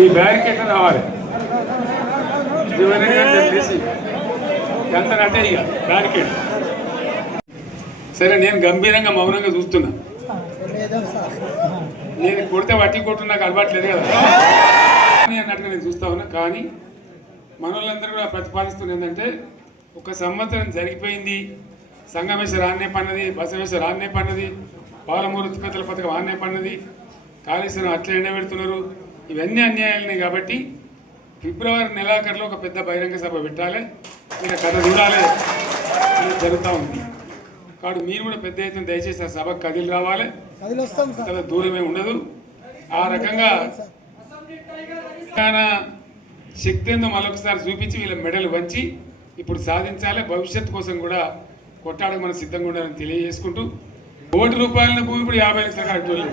ఈ బ్యారికేడ్ రావాలి చేసి ఎంత అంటే ఇక బ్యారికేడ్. సరే నేను గంభీరంగా మౌనంగా చూస్తున్నా. నేను కొడితే వట్టి కొట్టు నాకు అలవాట్లేదు కదా అన్నట్టుగా నేను చూస్తా ఉన్నా. కానీ మనోళ్ళందరూ కూడా ప్రతిపాదిస్తున్న ఏంటంటే ఒక సంవత్సరం జరిగిపోయింది, సంగమేశ్వర ఆన్నే పన్నది, బసవేశ్వర ఆన్నే పన్నది, పాలమూరు ఉత్పత్తుల పథకం ఆన్నే పన్నది, కాళేశ్వరం అట్లా ఎండబెడుతున్నారు, ఇవన్నీ అన్యాయాలున్నాయి. కాబట్టి ఫిబ్రవరి నెలాఖరులో ఒక పెద్ద బహిరంగ సభ పెట్టాలి, ఇలా కథ చూడాలి, ఇది జరుగుతూ ఉంది. కాబట్టి మీరు కూడా పెద్ద ఎత్తున దయచేసి ఆ సభకు కదిలి రావాలి, చాలా దూరమే ఉండదు. ఆ రకంగా శక్తి ఏందో మరొకసారి చూపించి వీళ్ళ మెడలు వంచి ఇప్పుడు సాధించాలి. భవిష్యత్తు కోసం కూడా కొట్టాడకు మనం సిద్ధంగా ఉండాలని తెలియజేసుకుంటూ, ₹1 భూమి ఇప్పుడు 50 లక్షలు కట్టలేదు.